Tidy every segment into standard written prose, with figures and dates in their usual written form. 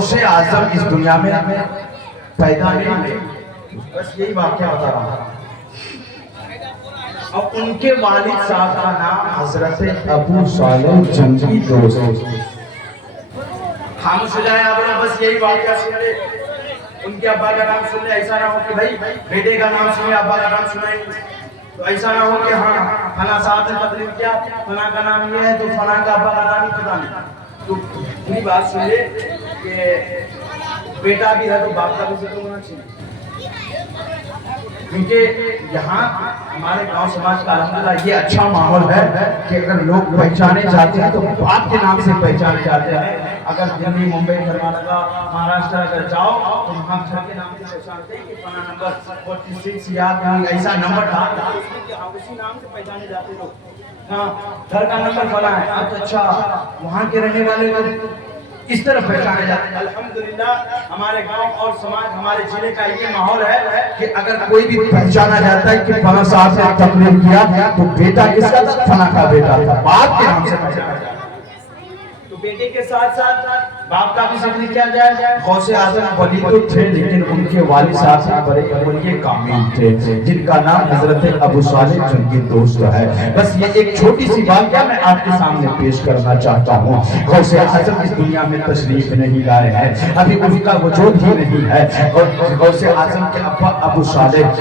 غوث اعظم اس دنیا میں پیدا نہیں ہوئے، بس یہی واقعہ بتا رہا ہوں۔ اور ان کے والد صاحب کا نام حضرت ابو صالح جنگی دوست۔ خاموش ہو جائے آپ نے، بس یہی واقعہ سن لے۔ ان کے ابا کا نام سن لے، ایسا نہ ہو کہ بھائی بیٹے کا نام سنے ابا کا نام سنائیں، تو ایسا نہ ہو کہ ہاں فلاں صاحب نے تقریر کیا، فلاں کا نام یہ ہے تو فلاں کا ابا کا نام ہی پتہ نہیں۔ تو پوری بات سن لے کہ بیٹا بھی ہے تو باپ کا بھی ذکر ہونا چاہیے، کیونکہ یہاں ہمارے گاؤں سماج کا الحمدللہ یہ اچھا ماحول ہے کہ اگر لوگ پہچانے جاتے ہیں تو باپ کے نام سے پہچانے جاتے ہیں۔ اگر دلی، ممبئی، کرناٹکا، مہاراشٹر اگر جاؤ تو وہاں گھر کے نام سے پہچانتے ہیں کہ فلاں نمبر 46 یاد نہیں، ایسا نمبر تھا اسی نام سے پہچانے جاتے لوگ۔ ہاں گھر کا نمبر فلاں ہے، اچھا وہاں کے رہنے والے لوگ اس طرح پہچانے جاتے ہیں۔ الحمدللہ ہمارے گاؤں اور سماج، ہمارے ضلع کا یہ ماحول ہے کہ اگر کوئی بھی پہچانا جاتا ہے کہ فلاں صاحب نے تقریر کیا تو بیٹا کس کا تھا؟ فلاں کا بیٹا تھا، باپ کے نام سے پہچانا جاتا ہے۔ تو بیٹے کے ساتھ ساتھ باپ کا بھی ذکر کیا جائے۔ غوث اعظم ولی تو تھے لیکن ان کے والد صاحب سے بڑے ولی کامل تھے جن کا نام حضرت ابو صالح جنگی دوست ہے۔ بس یہ ایک چھوٹی سی واقعہ میں آپ کے سامنے پیش کرنا چاہتا ہوں۔ غوث اعظم اس دنیا میں تشریف نہیں لائے ہیں، ابھی ان کا وجود ہی نہیں ہے، اور غوث اعظم کے ابا ابو صالح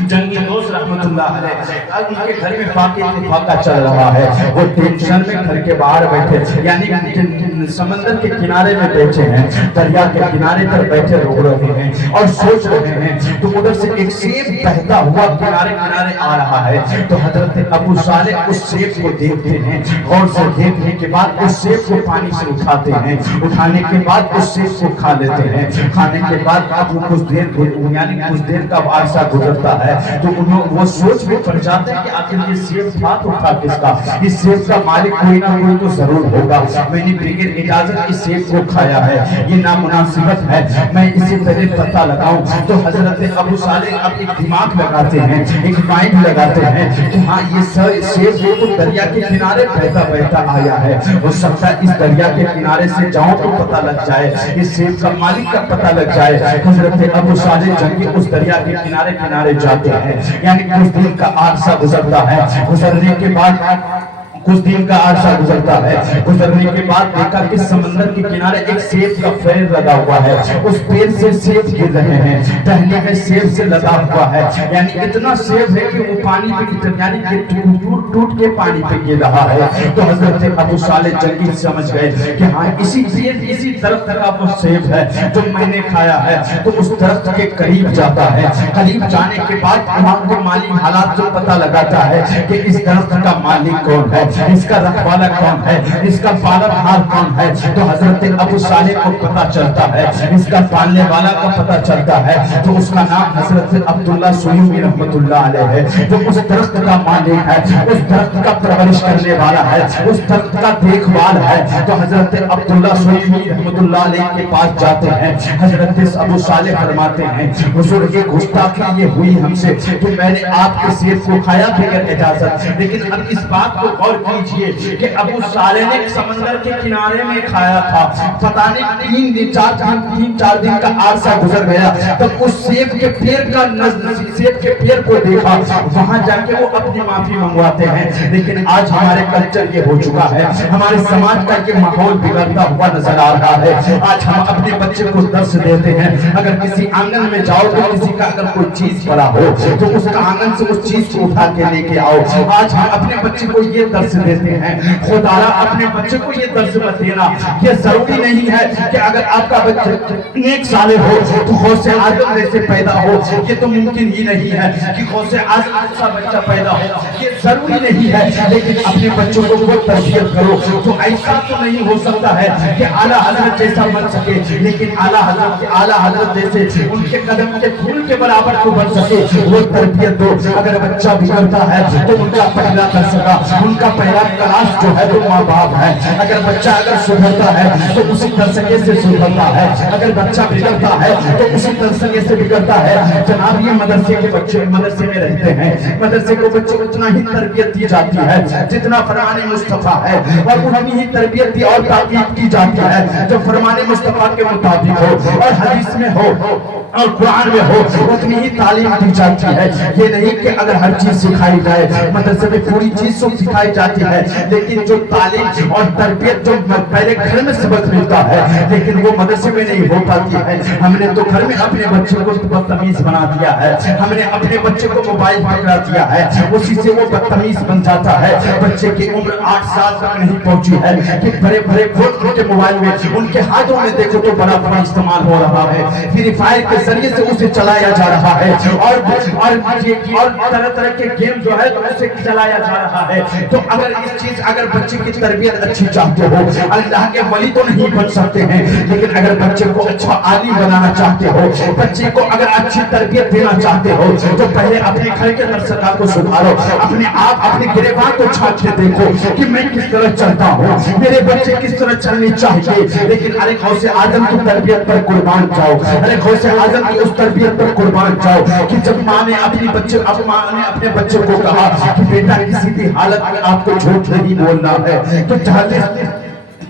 جنگی دوست رحمت اللہ علیہ، اب ان کے گھر میں فاقہ چل رہا ہے، وہ ٹینشن میں گھر کے باہر بیٹھے، یعنی سمندر کے کنارے میں بیٹھے ہیں، دریا کے کنارے پر بیٹھے رو رہے ہیں اور سوچ رہے ہیں۔ تو ادھر سے ایک سیب بہتا ہوا کنارے کنارے آ رہا ہے، تو حضرت ابو صالح اس سیب کو دیکھتے ہیں، غور سے دیکھنے کے بعد اس سیب کو پانی سے اٹھاتے ہیں، اٹھانے کے بعد اس سیب کو کھا لیتے ہیں، کھانے کے بعد اب وہ کچھ دیر کا عرصہ گزرتا ہے تو وہ سوچ میں پڑ جاتے ہیں کہ آخر یہ سیب تھا تو تھا کس کا؟ اس سیب کا مالک کوئی نہ کوئی تو ضرور ہوگا، میں نے بغیر اجازت اس سیب کو کھایا ہے، یہ نامناسبت ہے، میں اسے پہلے پتہ لگاؤں۔ تو حضرت ابو صالح اب ایک دماغ لگاتے ہیں، ایک مائنڈ لگاتے ہیں کہ ہاں یہ سیب وہ تو دریا کے کنارے بہتا بہتا آیا ہے، ہو سکتا ہے اس دریا کے کنارے سے جاؤں تو پتہ لگ جائے، اس سیب کا مالک کا پتہ لگ جائے۔ حضرت ابو صالح جنگی اس دریا کے کنارے کنارے جاتے ہیں، یعنی کچھ دن کا عرصہ گزرتا ہے، گزرنے کے بعد کچھ دن کا عرصہ گزرتا ہے، گزرنے کے بعد دیکھا کہ سمندر کے کنارے ایک سیب کا پیڑ لگا ہوا ہے، اس پیڑ سے سیب گر رہے ہیں، ٹہنی میں سیب سے لگا ہوا ہے، یعنی اتنا سیب ہے کہ وہ پانی پہ یعنی کہ ٹوٹ ٹوٹ کے پانی پہ گر رہا ہے۔ تو حضرت ابو صالح جنگی سمجھ گئے کہ ہاں اسی درخت کا وہ سیب ہے جو میں نے کھایا ہے، تو اس درخت کے قریب جاتا ہے، قریب جانے کے بعد وہاں کے مالی حالات سے پتہ لگاتا ہے کہ اس درخت کا مالک کون ہے، اس کا رکھوالا کون ہے، اس کا پالنہار کون ہے۔ تو حضرت ابو صالح کو پتہ چلتا ہے، اس کا پالنے والا کا پتہ چلتا ہے، تو اس کا نام حضرت عبداللہ سیوطی رحمت اللہ علیہ ہے، جو اس درخت کا مالک ہے، اس درخت کا پرورش کرنے والا ہے، اس درخت کا دیکھ بھال ہے۔ تو حضرت عبداللہ سیوطی رحمت اللہ علیہ کے پاس جاتے ہیں، حضرت ابو صالح فرماتے ہیں حضور یہ گستاخی یہ ہوئی ہم سے کہ میں نے آپ کے سیب کو کھایا بغیر اجازت، لیکن اب اس بات کو غور کیجئے کہ ابو صالح نے سمندر کے کنارے میں کھایا تھا، پتہ نہیں تین چار دن کا عرصہ گزر گیا، تب اس سیب کے پیڑ کو دیکھا، وہاں جا کے وہ اپنی معافی منگواتے ہیں۔ لیکن آج ہمارے کلچر یہ ہو چکا ہے، ہمارے سماج کا یہ ماحول بگڑتا ہوا نظر آ رہا ہے۔ آج ہم اپنے بچے کو درس دیتے ہیں، اگر کسی آنگن میں جاؤ تو کسی کا اگر کوئی چیز پڑا ہو تو اس کا آنگن سے اس چیز کو اٹھا کے لے کے آؤ۔ آج ہم اپنے بچے کو یہ درس دیتے ہیں، خدا را اپنے بچے کو یہ درس مت دینا، یہ ضروری نہیں ہے کہ اگر آپ کا بچہ نیک صالح ہو تو غوث اعظم جیسے پیدا ہو، یہ تو ممکن ہی نہیں ہے کہ غوث اعظم جیسا بچہ پیدا ہو، یہ ضروری نہیں ہے، لیکن اپنے بچوں کو وہ تربیت کرو تو ایسا تو نہیں ہو سکتا ہے کہ اعلیٰ حضرت جیسا بن سکے، لیکن اعلیٰ حضرت جیسے ان کے قدم کے دھول کے برابر کو بن سکے، وہ تربیت دو۔ اگر بچہ بگڑتا ہے تو ان کا پہلا درس کا، ان کا پہلا کلاس جو ہے وہ ماں باپ ہے. اگر بچہ اگر سدھرتا ہے تو اسی طریقے سے سدھرتا ہے, اگر بچہ بگڑتا ہے تو اسی طریقے سے بگڑتا ہے. جناب یہ مدرسے کے بچے مدرسے میں رہتے ہیں, مدرسے کو بچے کو اتنا ہی تربیت دی جاتی ہے جتنا فرمان مصطفیٰ ہے, اور اتنی ہی تربیت دی اور تاکید کی جاتی ہے جو فرمان مصطفیٰ کے مطابق ہو اور حدیث میں ہو اور قرآن میں ہو, اتنی ہی تعلیم دی جاتی ہے. یہ نہیں کہ اگر ہر چیز سکھائی جائے, مدرسے میں پوری چیز تو سکھائی جاتی ہے, لیکن جو تعلیم اور تربیت جو پہلے گھر میں سبق ملتا ہے لیکن وہ مدرسے میں نہیں ہو پاتی ہے. ہم نے تو گھر میں اپنے بچے کو بدتمیز بنا دیا ہے, ہم نے اپنے بچے کو موبائل پکڑا دیا ہے, اسی سے وہ بدتمیز بن جاتا ہے. بچے کی عمر 8 سال تک نہیں پہنچی ہے کہ بڑے بڑے فون ان کے موبائل میں ان کے ہاتھوں میں دیکھو تو بڑا بڑا استعمال ہو رہا ہے, فری فائر کے ذریعے سے اسے چلایا جا رہا ہے, اور طرح طرح کے گیم جو ہے اسے چلایا جا رہا ہے. تو اگر اس چیز اگر بچے کی تربیت اچھی چاہتے ہو, اللہ کے ولی تو نہیں بن سکتے ہیں, لیکن اگر بچے کو اچھا عالم بنانا چاہتے ہو, بچے کو اگر اچھی تربیت دینا چاہتے ہو تو پہلے اپنے گھر کے درسگاہ کو سدھارو, اپنے آپ اپنے گریبان کو چھانٹ کے دیکھو کہ میں کس طرح چلتا ہوں, میرے بچے کس طرح چلنی چاہیے. لیکن ارے غوث اعظم کی تربیت پر قربان جاؤ, ارے غوث اعظم کی اس تربیت پر قربان جاؤ کہ جب ماں نے اپنے بچے کو کہا کہ بیٹا کسی بھی حالت میں آپ کو جھوٹ نہیں بولنا ہے, تو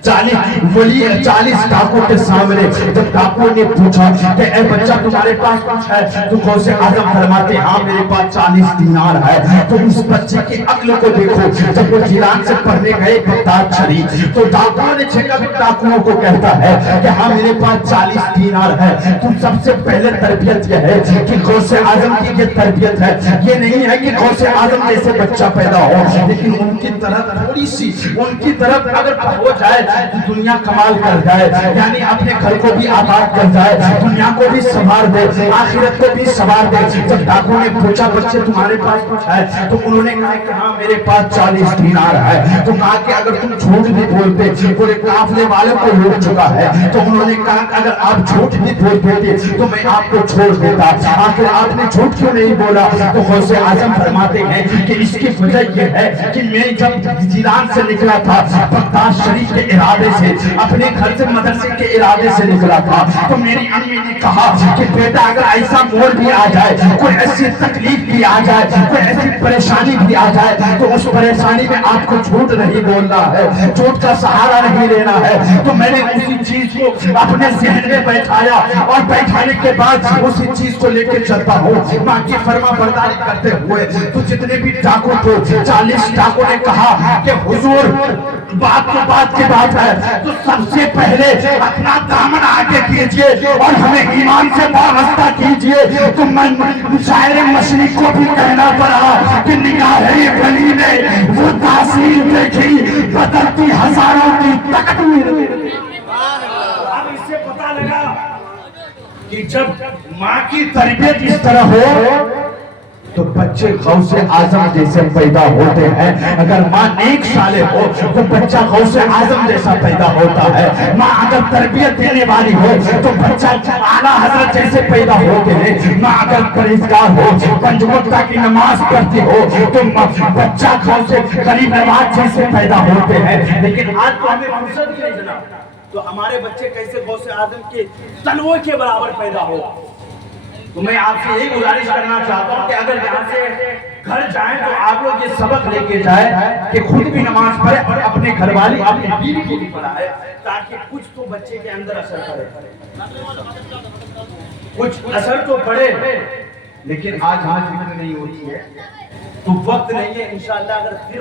40 ڈاکو کے سامنے جب ڈاکو نے پوچھا کہ اے بچہ تمہارے پاس کچھ ہے, تو غوث اعظم فرماتے ہاں میرے پاس 40 دینار ہے. تو اس بچے کی عقل کو دیکھو, جب وہ جیلان سے پڑھنے گئے بغداد شریف تو ڈاکو نے چھکا بھی ڈاکوؤں کو کہتا ہے کہ ہاں میرے پاس 40 دینار ہے. تو سب سے پہلے تربیت یہ ہے کہ غوث اعظم کی یہ تربیت ہے, یہ نہیں ہے کہ غوث اعظم جیسے بچہ پیدا ہو, لیکن ان کی طرف تھوڑی سی ان کی طرف اگر ہو جائے دنیا کمال کر جائے, یعنی اپنے گھر کو بھی آباد کر جائے, دنیا کو بھی سنوار دے, آخرت کو بھی سنوار دے. جب ڈاکو نے پوچھا بچے تمہارے پاس کچھ ہے, تو انہوں نے کہا کہ ہاں میرے پاس 40 دینار ہے. تو کہا کہ اگر تم جھوٹ بھی بولتے پورے قافلے والوں کو لوٹ چکا ہے, تو انہوں نے کہا کہ اگر آپ جھوٹ بھی بول دیتے تو میں آپ کو چھوڑ دیتا, آخر آپ نے جھوٹ کیوں نہیں بولا. تو غوث اعظم فرماتے ہیں کہ اس کی وجہ یہ ہے کہ میں جب زیلان سے نکلا تھا بغداد شریف کے ارادے سے, اپنے گھر سے مدرسے کے ارادے سے نکلا تھا, تو میری امی نے کہا کہ بیٹا اگر ایسا موڑ بھی آ جائے, کوئی ایسی تکلیف بھی آ جائے, کوئی ایسی پریشانی بھی آ جائے, تو اس پریشانی میں آپ کو جھوٹ نہیں بولنا ہے, جھوٹ کا سہارا نہیں لینا ہے. تو میں نے اسی چیز کو اپنے ذہن میں بیٹھایا, اور بیٹھانے کے بعد اسی چیز کو لے کے چلتا ہوں ماں کی فرما برداری کرتے ہوئے. تو جتنے بھی ڈاکو تھے 40 ڈاکو نے کہا کہ حضور بات تو بات کی بات ہے, تو سب سے پہلے اپنا دامن آگے کیجئے اور ہمیں ایمان سے وابستہ کیجئے. تو میں شاعر مشرق کو بھی کہنا پڑا کہ نگاہ ولی نے وہ تاثیر دیکھی بدلتی ہزاروں کی تقدیر. اب اس سے پتہ لگا کہ جب ماں کی تربیت اس طرح ہو تو بچے غوث اعظم جیسے پیدا ہوتے ہیں. اگر ماں نیک صالح ہو تو بچہ غوث اعظم جیسا پیدا ہوتا ہے. ماں اگر تربیت دینے والی ہو تو بچہ اعلیٰ حضرت جیسے پیدا ہوتے ہیں. ماں اگر پرہیزگار ہو, پنج وقتہ کی نماز پڑھتی ہو تو بچہ غوث غریب نواز جیسے پیدا ہوتے ہیں. لیکن آج تو ہمیں فرصت ہی نہیں جناب, تو ہمارے بچے کیسے غوث اعظم کے تلوے کے برابر پیدا ہو. تو میں آپ سے یہی گزارش کرنا چاہتا ہوں کہ اگر یہاں سے گھر جائیں تو آپ لوگ یہ سبق لے کے جائیں کہ خود بھی نماز پڑھے اور اپنے گھر والی اپنی بیوی کو بھی پڑھائے, تاکہ کچھ تو بچے کے اندر اثر پڑے, کچھ اثر تو پڑے. لیکن آج فکر نہیں ہوتی ہے, تو وقت نہیں ہے. انشاءاللہ اگر پھر